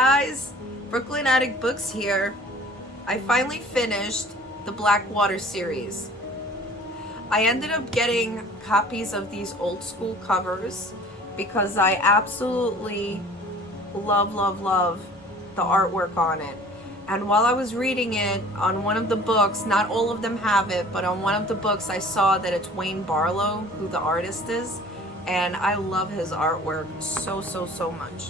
guys, Brooklyn Attic Books here. I finally finished the Blackwater series. I ended up getting copies of these old school covers because I absolutely love the artwork on it. And while I was reading it on one of the books, not all of them have it, but on one of the books I saw that it's Wayne Barlow who the artist is, and I love his artwork so much.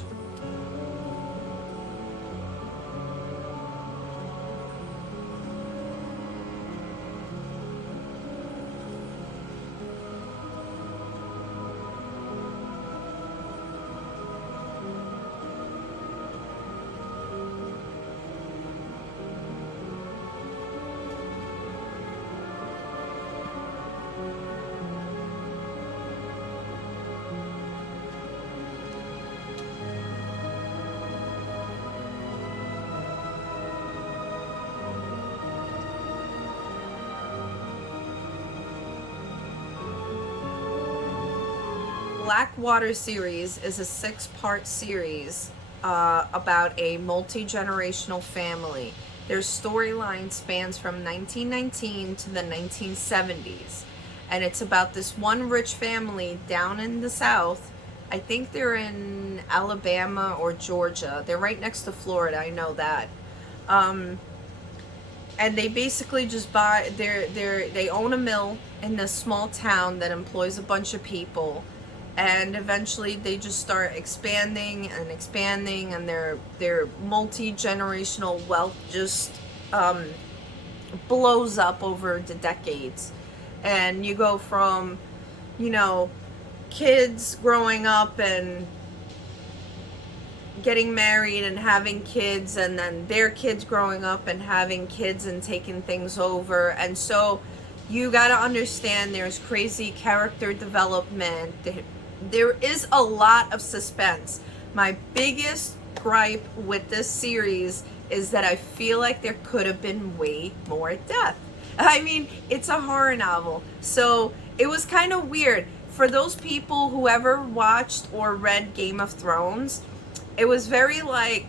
Blackwater Series is a 6-part series about a multi-generational family. Their storyline spans from 1919 to the 1970s, and it's about this one rich family down in the South. I think they're in Alabama or Georgia. They're right next to Florida, I know that. And they basically just they own a mill in this small town that employs a bunch of people, and eventually they just start expanding and their multi-generational wealth just blows up over the decades. And you go from, kids growing up and getting married and having kids, and then their kids growing up and having kids and taking things over. And so you got to understand there's crazy character development. There is a lot of suspense. My biggest gripe with this series is that I feel like there could have been way more death. I mean, it's a horror novel, so it was kind of weird. For those people who ever watched or read Game of Thrones, it was very like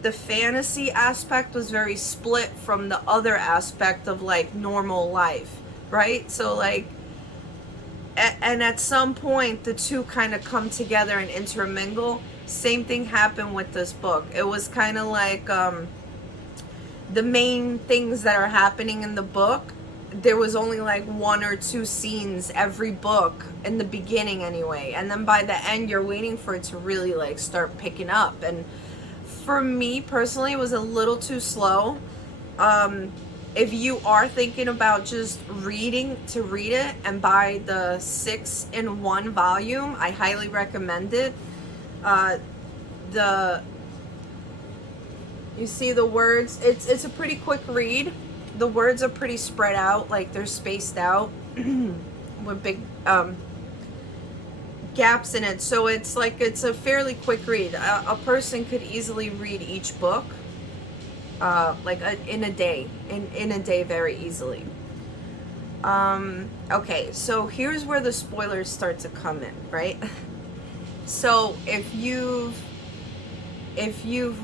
the fantasy aspect was very split from the other aspect of like normal life, right? So like, and at some point the two kind of come together and intermingle. Same thing happened with this book. It was kind of like the main things that are happening in the book, there was only like 1 or 2 scenes every book in the beginning anyway, and then by the end you're waiting for it to really like start picking up. And for me personally, it was a little too slow. If you are thinking about just reading to read it and buy the 6-in-1 volume, I highly recommend it. You see the words, it's a pretty quick read. The words are pretty spread out, like they're spaced out with big gaps in it. So it's a fairly quick read. A person could easily read each book in a day, very easily. Okay, so here's where the spoilers start to come in, right? So if you've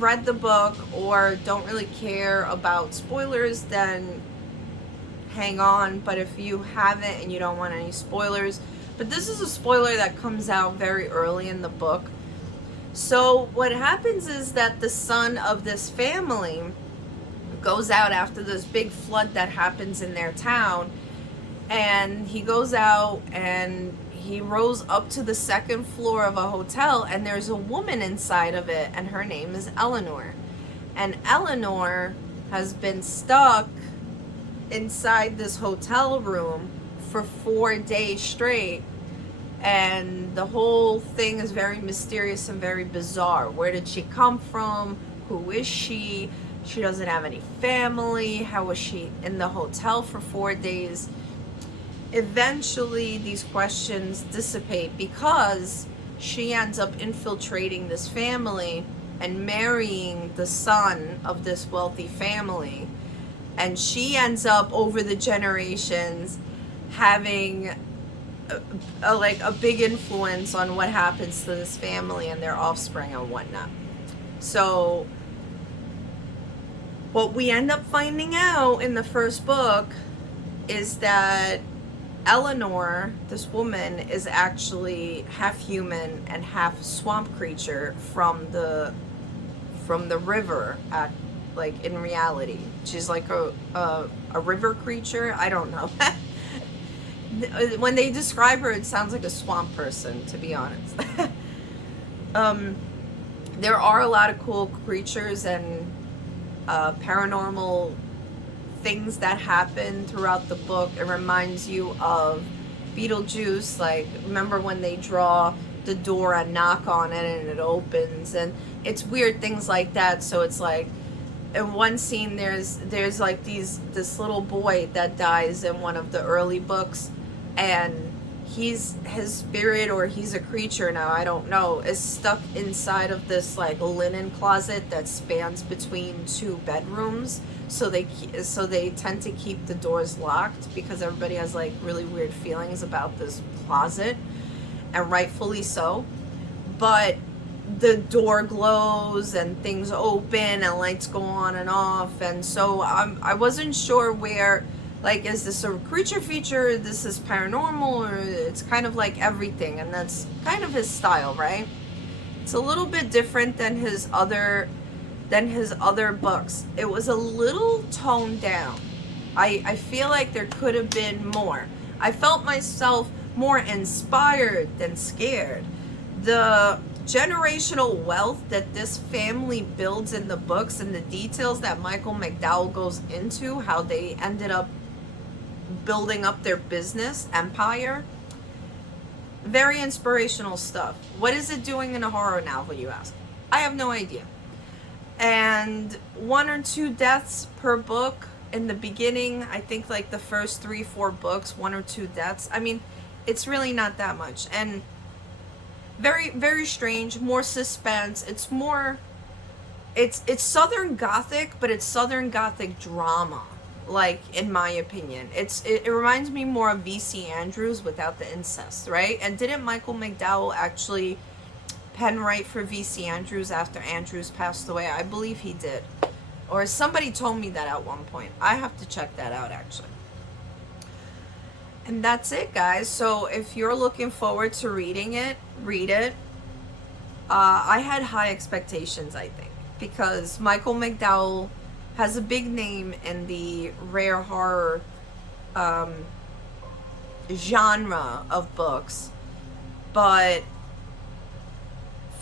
read the book or don't really care about spoilers, then hang on. But if you haven't and you don't want any spoilers, but this is a spoiler that comes out very early in the book. So what happens is that the son of this family goes out after this big flood that happens in their town, and he goes out and he rows up to the 2nd floor of a hotel, and there's a woman inside of it, and her name is Eleanor. And Eleanor has been stuck inside this hotel room for 4 days straight, and the whole thing is very mysterious and very bizarre. Where did she come from? Who is she? She doesn't have any family. How was she in the hotel for 4 days? Eventually these questions dissipate because she ends up infiltrating this family and marrying the son of this wealthy family, and she ends up over the generations having a big influence on what happens to this family and their offspring and whatnot. So what we end up finding out in the first book is that Eleanor, this woman, is actually half human and half swamp creature from the river at, like, in reality. She's like a river creature. I don't know. When they describe her, it sounds like a swamp person, to be honest. There are a lot of cool creatures and paranormal things that happen throughout the book. It reminds you of Beetlejuice. Like, remember when they draw the door and knock on it and it opens, and it's weird things like that. So it's like, in one scene there's like this little boy that dies in one of the early books, and his spirit, or he's a creature now, I don't know, is stuck inside of this like linen closet that spans between two bedrooms. So they tend to keep the doors locked because everybody has like really weird feelings about this closet, and rightfully so. But the door glows and things open and lights go on and off, and so I wasn't sure where, like, is this a creature feature, this is paranormal, or it's kind of like everything. And that's kind of his style, right? It's a little bit different than his other books. It was a little toned down. I feel like there could have been more. I felt myself more inspired than scared. The generational wealth that this family builds in the books, and the details that Michael McDowell goes into, how they ended up building up their business empire, very inspirational stuff. What is it doing in a horror novel, you ask? I have no idea. And 1 or 2 deaths per book in the beginning. I think like the first 3-4 books, 1 or 2 deaths. I mean, it's really not that much. And very, very strange, more suspense. It's more, it's Southern Gothic, but it's Southern Gothic drama, like, in my opinion. It reminds me more of V.C. Andrews without the incest, right? And didn't Michael McDowell actually pen write for V.C. Andrews after Andrews passed away? I believe he did. Or somebody told me that at one point. I have to check that out, actually. And that's it, guys. So if you're looking forward to reading it, read it. I had high expectations, I think, because Michael McDowell has a big name in the rare horror genre of books. But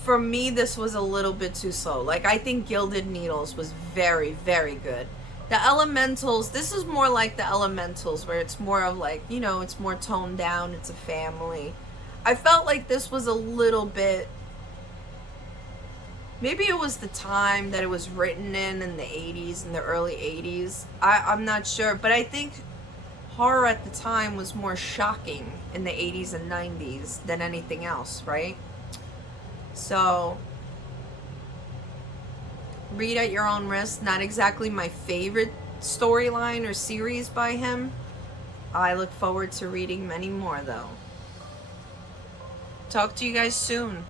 for me, this was a little bit too slow. Like, I think Gilded Needles was very, very good. The Elementals, this is more like the Elementals, where it's more of like, you know, it's more toned down, it's a family. I felt like this was a little bit, maybe it was the time that it was written in the 80s, in the early 80s. I'm not sure, but I think horror at the time was more shocking in the 80s and 90s than anything else, right? So read at your own risk. Not exactly my favorite storyline or series by him. I look forward to reading many more, though. Talk to you guys soon.